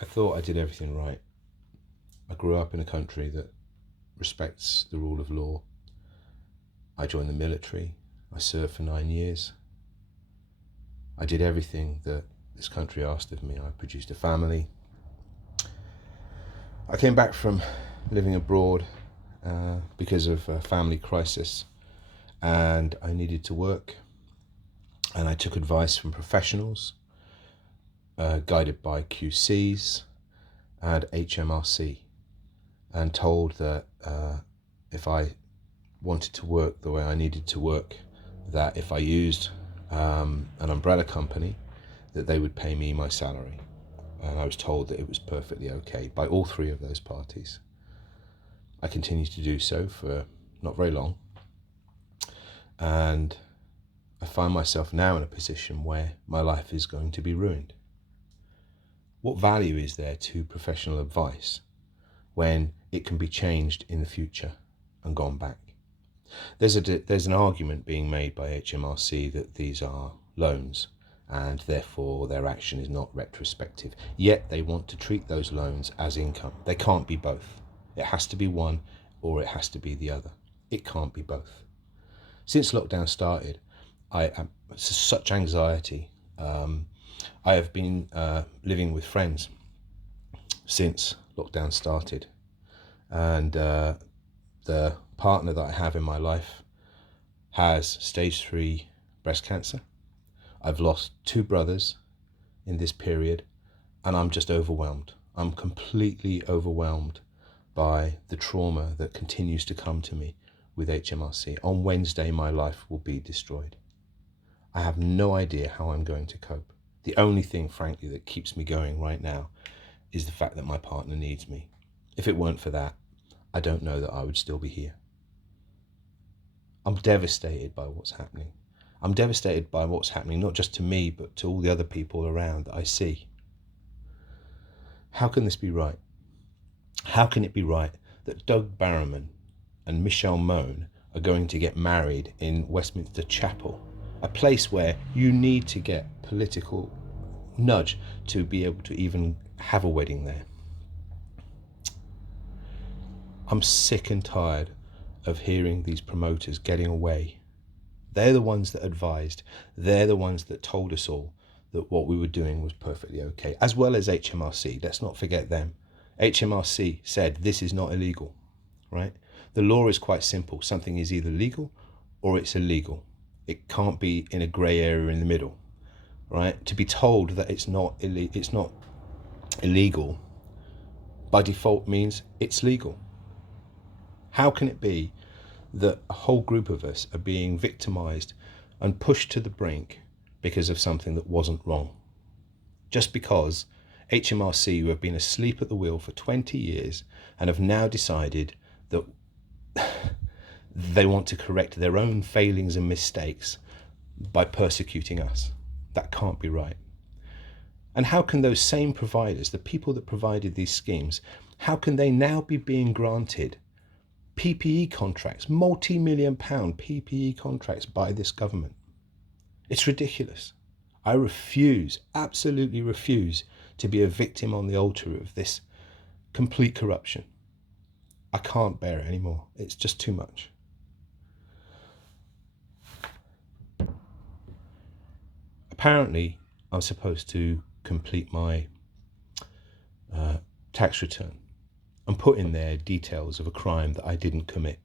I thought I did everything right. I grew up in a country that respects the rule of law. I joined the military. I served for 9 years. I did everything that this country asked of me. I produced a family. I came back from living abroad because of a family crisis, and I needed to work. And I took advice from professionals, guided by QCs and HMRC, and told that if I wanted to work the way I needed to work, that if I used an umbrella company, that they would pay me my salary. And I was told that it was perfectly okay by all three of those parties. I continued to do so for not very long, and I find myself now in a position where my life is going to be ruined. What value is there to professional advice when it can be changed in the future and gone back? There's an argument being made by HMRC that these are loans and therefore their action is not retrospective. Yet they want to treat those loans as income. They can't be both. It has to be one or it has to be the other. It can't be both. Since lockdown started, I am such anxiety. I have been living with friends since lockdown started, and the partner that I have in my life has stage 3 breast cancer. I've lost 2 brothers in this period, and I'm just overwhelmed. I'm completely overwhelmed by the trauma that continues to come to me with HMRC. On Wednesday, my life will be destroyed. I have no idea how I'm going to cope. The only thing, frankly, that keeps me going right now is the fact that my partner needs me. If it weren't for that, I don't know that I would still be here. I'm devastated by what's happening. I'm devastated by what's happening, not just to me, but to all the other people around that I see. How can this be right? How can it be right that Doug Barrowman and Michelle Mone are going to get married in Westminster Chapel, a place where you need to get political nudge to be able to even have a wedding there? I'm sick and tired of hearing these promoters getting away. They're the ones that advised. They're the ones that told us all that what we were doing was perfectly okay, as well as HMRC. Let's not forget them. HMRC said this is not illegal, right? The law is quite simple. Something is either legal or it's illegal. It can't be in a grey area in the middle, right? To be told that it's not illegal by default means it's legal. How can it be that a whole group of us are being victimized and pushed to the brink because of something that wasn't wrong? Just because HMRC, who have been asleep at the wheel for 20 years and have now decided that they want to correct their own failings and mistakes by persecuting us. That can't be right. And how can those same providers, the people that provided these schemes, how can they now be being granted PPE contracts, multi-million pound PPE contracts by this government? It's ridiculous. I refuse, absolutely refuse, to be a victim on the altar of this complete corruption. I can't bear it anymore. It's just too much. Apparently, I'm supposed to complete my tax return and put in there details of a crime that I didn't commit.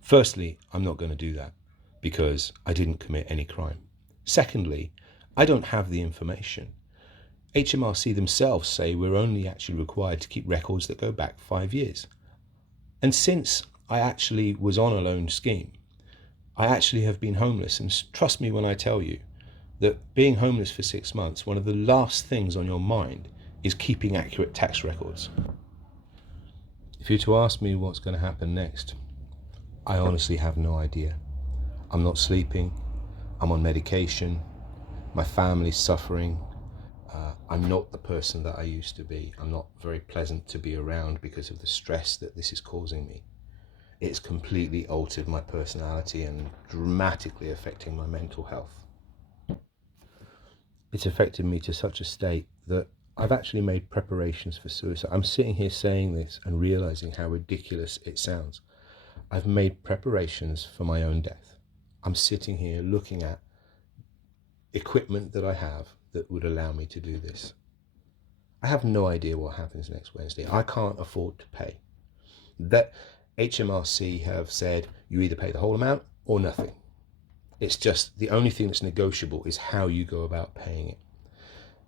Firstly, I'm not going to do that because I didn't commit any crime. Secondly, I don't have the information. HMRC themselves say we're only actually required to keep records that go back 5 years. And since I actually was on a loan scheme, I actually have been homeless. And trust me when I tell you that being homeless for 6 months, one of the last things on your mind is keeping accurate tax records. If you're to ask me what's going to happen next, I honestly have no idea. I'm not sleeping. I'm on medication. My family's suffering. I'm not the person that I used to be. I'm not very pleasant to be around because of the stress that this is causing me. It's completely altered my personality and dramatically affecting my mental health. It's affected me to such a state that I've actually made preparations for suicide. I'm sitting here saying this and realizing how ridiculous it sounds. I've made preparations for my own death. I'm sitting here looking at equipment that I have that would allow me to do this. I have no idea what happens next Wednesday. I can't afford to pay. That HMRC have said you either pay the whole amount or nothing. It's just the only thing that's negotiable is how you go about paying it.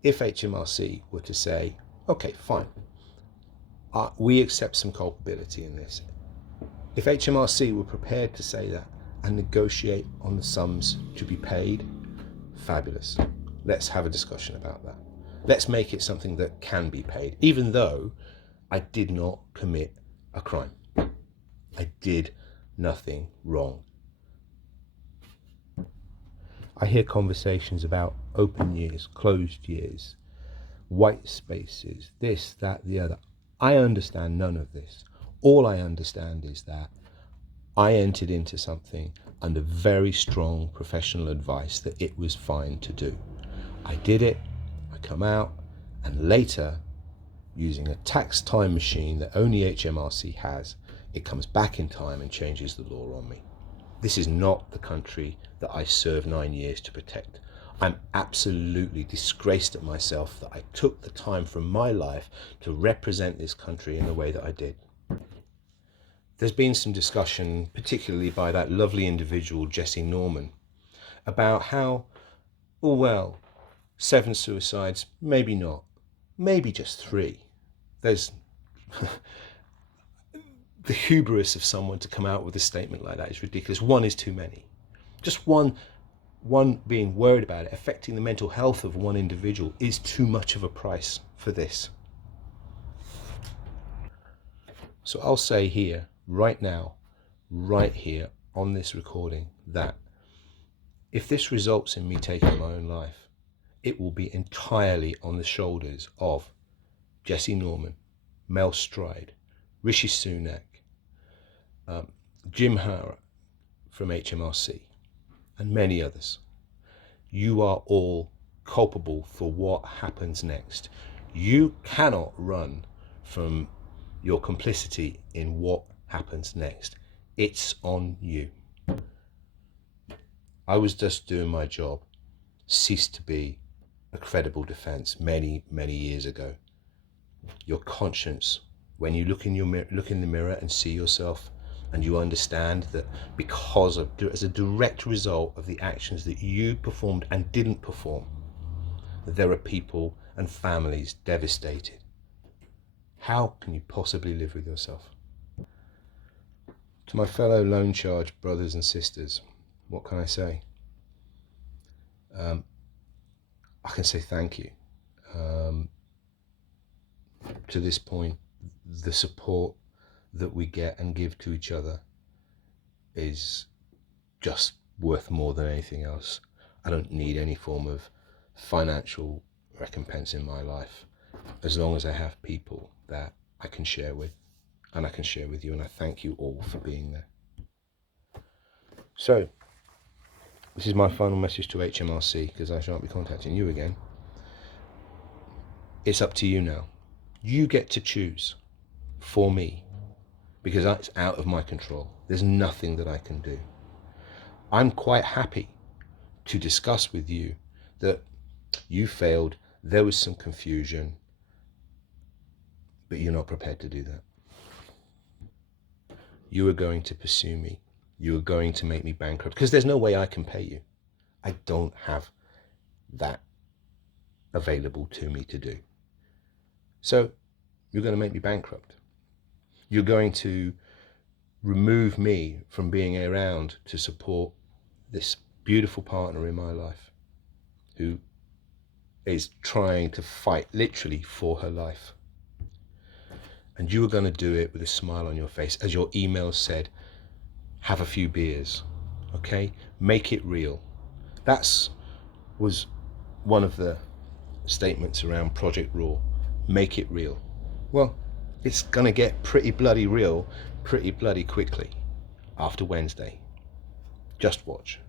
If HMRC were to say, okay, fine, we accept some culpability in this. If HMRC were prepared to say that and negotiate on the sums to be paid, fabulous. Let's have a discussion about that. Let's make it something that can be paid, even though I did not commit a crime. I did nothing wrong. I hear conversations about open years, closed years, white spaces, this, that, the other. I understand none of this. All I understand is that I entered into something under very strong professional advice that it was fine to do. I did it, I come out, and later, using a tax time machine that only HMRC has, it comes back in time and changes the law on me. This is not the country that I served 9 years to protect. I'm absolutely disgraced at myself that I took the time from my life to represent this country in the way that I did. There's been some discussion, particularly by that lovely individual, Jesse Norman, about how, oh well, 7 suicides, maybe not, maybe just 3. There's the hubris of someone to come out with a statement like that is ridiculous. 1 is too many. Just one being worried about it affecting the mental health of one individual is too much of a price for this. So I'll say here, right now, right here on this recording, that if this results in me taking my own life, it will be entirely on the shoulders of Jesse Norman, Mel Stride, Rishi Sunak, Jim Hara from HMRC, and many others. You are all culpable for what happens next. You cannot run from your complicity in what happens next. It's on you. I was just doing my job, ceased to be a credible defense many, many years ago. Your conscience, when you look in the mirror and see yourself, and you understand that as a direct result of the actions that you performed and didn't perform, that there are people and families devastated. How can you possibly live with yourself? To my fellow loan charge brothers and sisters, what can I say? I can say thank you. To this point, the support that we get and give to each other is just worth more than anything else. I don't need any form of financial recompense in my life, as long as I have people that I can share with, and I can share with you, and I thank you all for being there. So, this is my final message to HMRC, because I shan't be contacting you again. It's up to you now. You get to choose for me, because that's out of my control. There's nothing that I can do. I'm quite happy to discuss with you that you failed, there was some confusion, but you're not prepared to do that. You are going to pursue me. You are going to make me bankrupt, because there's no way I can pay you. I don't have that available to me to do. So you're going to make me bankrupt. You're going to remove me from being around to support this beautiful partner in my life who is trying to fight literally for her life. And you are going to do it with a smile on your face. As your email said, have a few beers, okay? Make it real. Was one of the statements around Project Raw. Make it real. Well, it's going to get pretty bloody real, pretty bloody quickly after Wednesday. Just watch.